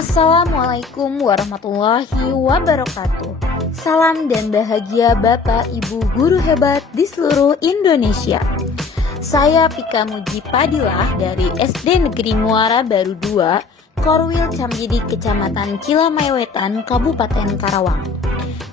Assalamualaikum warahmatullahi wabarakatuh. Salam dan bahagia Bapak Ibu guru hebat di seluruh Indonesia. Saya Pika Muji Padilah dari SD Negeri Muara Baru 2, Korwil Camjidik, Kecamatan Cilamawetan, Kabupaten Karawang.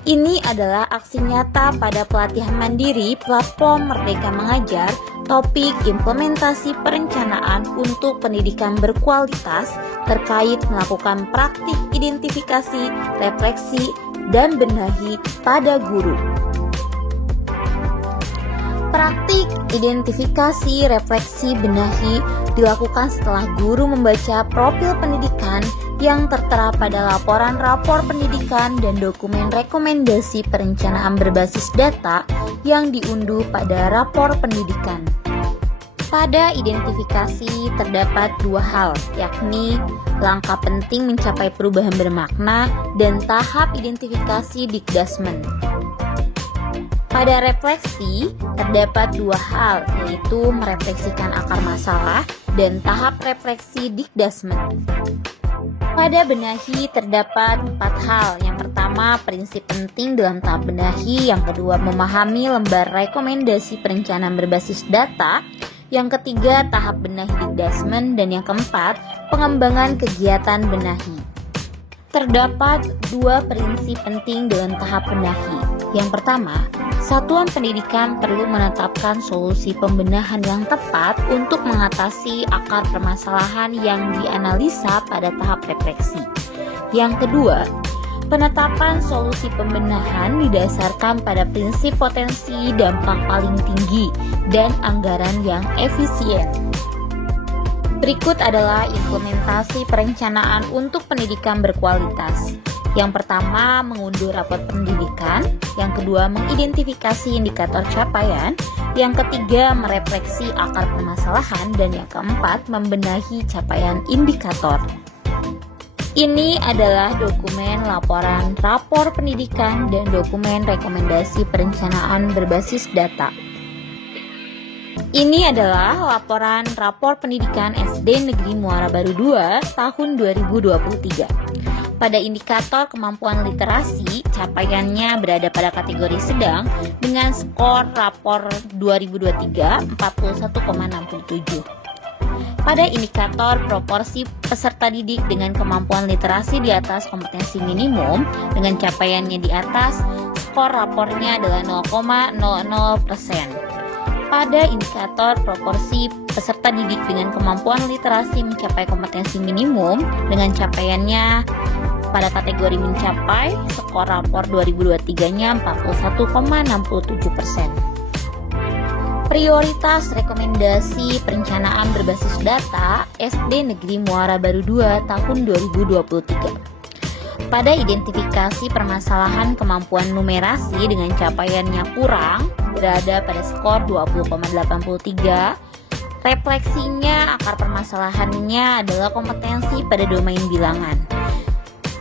Ini adalah aksi nyata pada pelatihan mandiri platform Merdeka Mengajar, topik implementasi perencanaan untuk pendidikan berkualitas terkait melakukan praktik identifikasi, refleksi, dan benahi pada guru. Praktik identifikasi, refleksi, benahi dilakukan setelah guru membaca profil pendidikan yang tertera pada laporan rapor pendidikan dan dokumen rekomendasi perencanaan berbasis data yang diunduh pada rapor pendidikan. Pada identifikasi terdapat dua hal, yakni langkah penting mencapai perubahan bermakna dan tahap identifikasi dikdasmen. Pada refleksi terdapat dua hal, yaitu merefleksikan akar masalah dan tahap refleksi dikdasmen. Pada benahi terdapat 4 hal. Yang pertama, prinsip penting dalam tahap benahi. Yang kedua, memahami lembar rekomendasi perencanaan berbasis data. Yang ketiga, tahap benahi dikdasmen. Dan yang keempat, pengembangan kegiatan benahi. Terdapat 2 prinsip penting dalam tahap benahi. Yang pertama, satuan pendidikan perlu menetapkan solusi pembenahan yang tepat untuk mengatasi akar permasalahan yang dianalisa pada tahap refleksi. Yang kedua, penetapan solusi pembenahan didasarkan pada prinsip potensi dampak paling tinggi dan anggaran yang efisien. Berikut adalah implementasi perencanaan untuk pendidikan berkualitas. Yang pertama, mengunduh rapor pendidikan. Yang kedua, mengidentifikasi indikator capaian. Yang ketiga, merefleksi akar permasalahan. Dan yang keempat, membenahi capaian indikator. Ini adalah dokumen laporan rapor pendidikan dan dokumen rekomendasi perencanaan berbasis data. Ini adalah laporan rapor pendidikan SD Negeri Muara Baru 2 tahun 2023. Pada indikator kemampuan literasi, capaiannya berada pada kategori sedang dengan skor rapor 2023 41,67. Pada indikator proporsi peserta didik dengan kemampuan literasi di atas kompetensi minimum dengan capaiannya di atas, skor rapornya adalah 0,00%. Pada indikator proporsi peserta didik dengan kemampuan literasi mencapai kompetensi minimum dengan capaiannya pada kategori mencapai, skor rapor 2023-nya 41,67%. Prioritas rekomendasi perencanaan berbasis data SD Negeri Muara Baru 2 tahun 2023. Pada identifikasi permasalahan kemampuan numerasi dengan capaiannya kurang, berada pada skor 20,83. Refleksinya akar permasalahannya adalah kompetensi pada domain bilangan.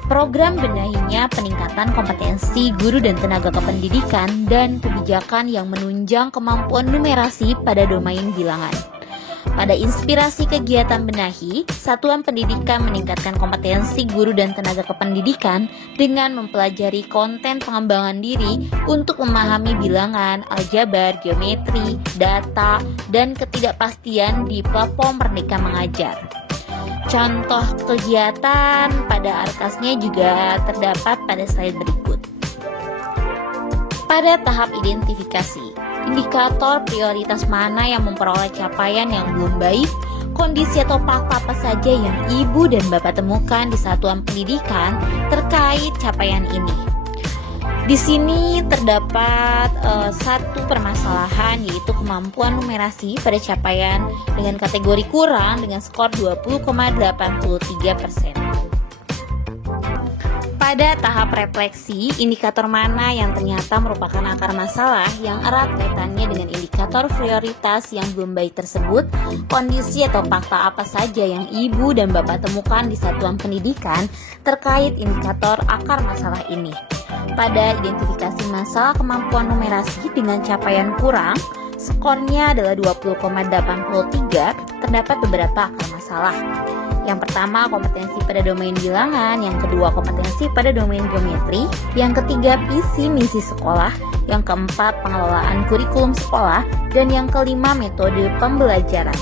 Program benahinya peningkatan kompetensi guru dan tenaga kependidikan dan kebijakan yang menunjang kemampuan numerasi pada domain bilangan. Pada inspirasi kegiatan benahi, satuan pendidikan meningkatkan kompetensi guru dan tenaga kependidikan dengan mempelajari konten pengembangan diri untuk memahami bilangan, aljabar, geometri, data, dan ketidakpastian di platform Merdeka Mengajar. Contoh kegiatan pada arkasnya juga terdapat pada slide berikut. Pada tahap identifikasi, indikator prioritas mana yang memperoleh capaian yang belum baik, kondisi atau fakta apa saja yang ibu dan bapak temukan di satuan pendidikan terkait capaian ini. Di sini terdapat satu permasalahan, yaitu kemampuan numerasi pada capaian dengan kategori kurang dengan skor 20,83%. Pada tahap refleksi, indikator mana yang ternyata merupakan akar masalah yang erat kaitannya dengan indikator prioritas yang belum baik tersebut, kondisi atau fakta apa saja yang ibu dan bapak temukan di satuan pendidikan terkait indikator akar masalah ini. Pada identifikasi masalah kemampuan numerasi dengan capaian kurang, skornya adalah 20,83, terdapat beberapa akar masalah. Yang pertama, kompetensi pada domain bilangan. Yang kedua, kompetensi pada domain geometri. Yang ketiga, visi misi sekolah. Yang keempat, pengelolaan kurikulum sekolah. Dan yang kelima, metode pembelajaran.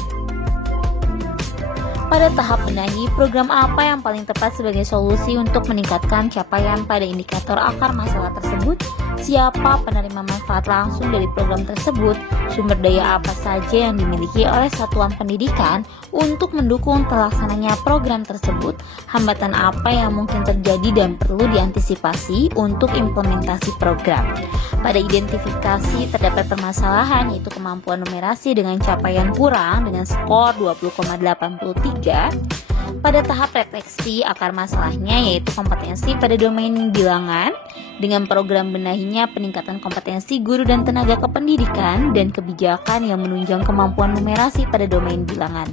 Pada tahap benahi, program apa yang paling tepat sebagai solusi untuk meningkatkan capaian pada indikator akar masalah tersebut? Siapa penerima manfaat langsung dari program tersebut? Sumber daya apa saja yang dimiliki oleh satuan pendidikan untuk mendukung terlaksananya program tersebut? Hambatan apa yang mungkin terjadi dan perlu diantisipasi untuk implementasi program? Pada identifikasi terdapat permasalahan, yaitu kemampuan numerasi dengan capaian kurang dengan skor 20,83. Pada tahap refleksi akar masalahnya, yaitu kompetensi pada domain bilangan, dengan program benahinya peningkatan kompetensi guru dan tenaga kependidikan dan kebijakan yang menunjang kemampuan numerasi pada domain bilangan.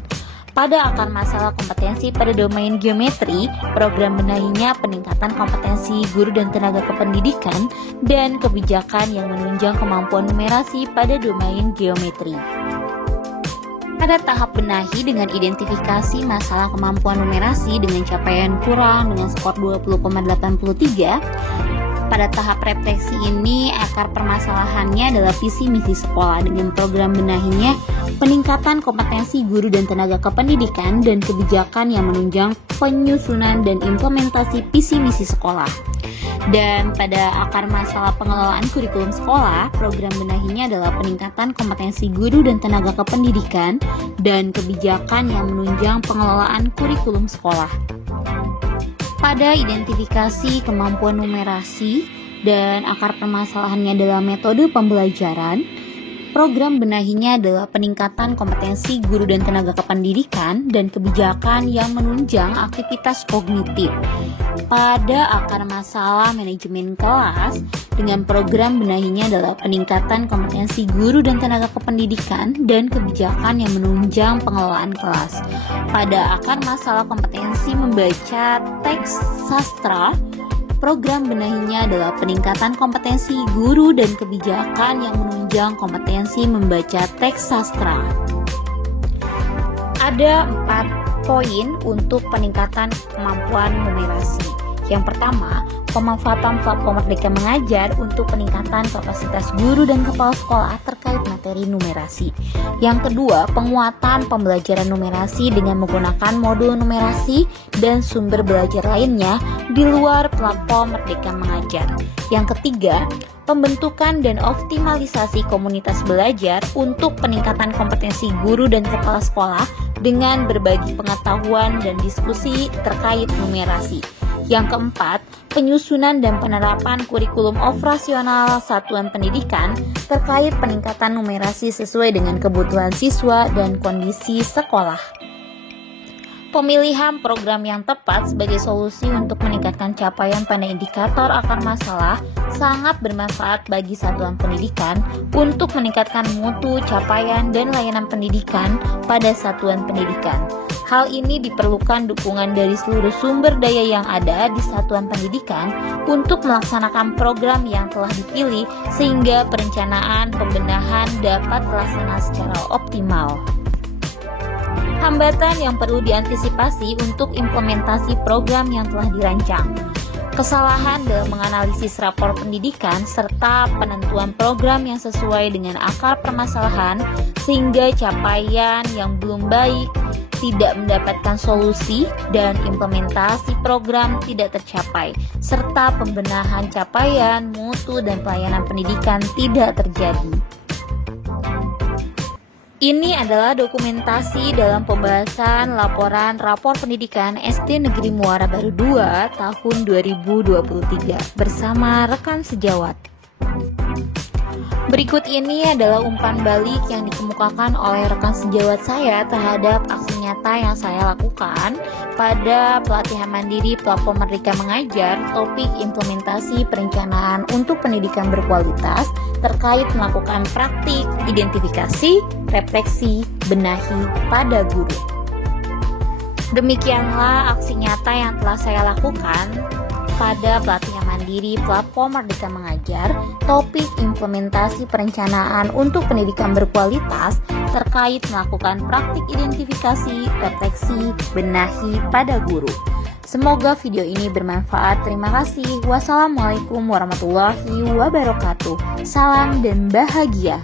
Pada akar masalah kompetensi pada domain geometri, program benahinya peningkatan kompetensi guru dan tenaga kependidikan dan kebijakan yang menunjang kemampuan numerasi pada domain geometri. Pada tahap benahi dengan identifikasi masalah kemampuan numerasi dengan capaian kurang dengan skor 20,83. Pada tahap refleksi ini, akar permasalahannya adalah visi misi sekolah dengan program benahinya peningkatan kompetensi guru dan tenaga kependidikan dan kebijakan yang menunjang penyusunan dan implementasi visi misi sekolah. Dan pada akar masalah pengelolaan kurikulum sekolah, program benahinya adalah peningkatan kompetensi guru dan tenaga kependidikan dan kebijakan yang menunjang pengelolaan kurikulum sekolah. Pada identifikasi kemampuan numerasi dan akar permasalahannya adalah metode pembelajaran, program benahinya adalah peningkatan kompetensi guru dan tenaga kependidikan dan kebijakan yang menunjang aktivitas kognitif. Pada akar masalah manajemen kelas, dengan program benahinya adalah peningkatan kompetensi guru dan tenaga kependidikan dan kebijakan yang menunjang pengelolaan kelas. Pada akar masalah kompetensi membaca teks sastra, program benahinya adalah peningkatan kompetensi guru dan kebijakan yang menunjang kompetensi membaca teks sastra. Ada 4 poin untuk peningkatan kemampuan numerasi. Yang pertama, pemanfaatan platform Merdeka Mengajar untuk peningkatan kapasitas guru dan kepala sekolah terkait materi numerasi. Yang kedua, penguatan pembelajaran numerasi dengan menggunakan modul numerasi dan sumber belajar lainnya di luar platform Merdeka Mengajar. Yang ketiga, pembentukan dan optimalisasi komunitas belajar untuk peningkatan kompetensi guru dan kepala sekolah dengan berbagi pengetahuan dan diskusi terkait numerasi. Yang keempat, penyusunan dan penerapan kurikulum operasional satuan pendidikan terkait peningkatan numerasi sesuai dengan kebutuhan siswa dan kondisi sekolah. Pemilihan program yang tepat sebagai solusi untuk meningkatkan capaian pada indikator akar masalah sangat bermanfaat bagi satuan pendidikan untuk meningkatkan mutu, capaian, dan layanan pendidikan pada satuan pendidikan. Hal ini diperlukan dukungan dari seluruh sumber daya yang ada di satuan pendidikan untuk melaksanakan program yang telah dipilih sehingga perencanaan pembenahan dapat terlaksana secara optimal. Hambatan yang perlu diantisipasi untuk implementasi program yang telah dirancang. Kesalahan dalam menganalisis rapor pendidikan serta penentuan program yang sesuai dengan akar permasalahan sehingga capaian yang belum baik tidak mendapatkan solusi dan implementasi program tidak tercapai, serta pembenahan capaian, mutu, dan pelayanan pendidikan tidak terjadi. Ini adalah dokumentasi dalam pembahasan laporan rapor pendidikan SD Negeri Muara Baru 2 tahun 2023 bersama rekan sejawat. Berikut ini adalah umpan balik yang dikemukakan oleh rekan sejawat saya terhadap aksi nyata yang saya lakukan pada pelatihan mandiri platform Merdeka Mengajar, topik implementasi perencanaan untuk pendidikan berkualitas terkait melakukan praktik, identifikasi, refleksi, benahi pada guru. Demikianlah aksi nyata yang telah saya lakukan pada pelatihan mandiri platform Merdeka Mengajar, topik implementasi perencanaan untuk pendidikan berkualitas terkait melakukan praktik identifikasi, refleksi, benahi pada guru. Semoga video ini bermanfaat. Terima kasih. Wassalamualaikum warahmatullahi wabarakatuh. Salam dan bahagia.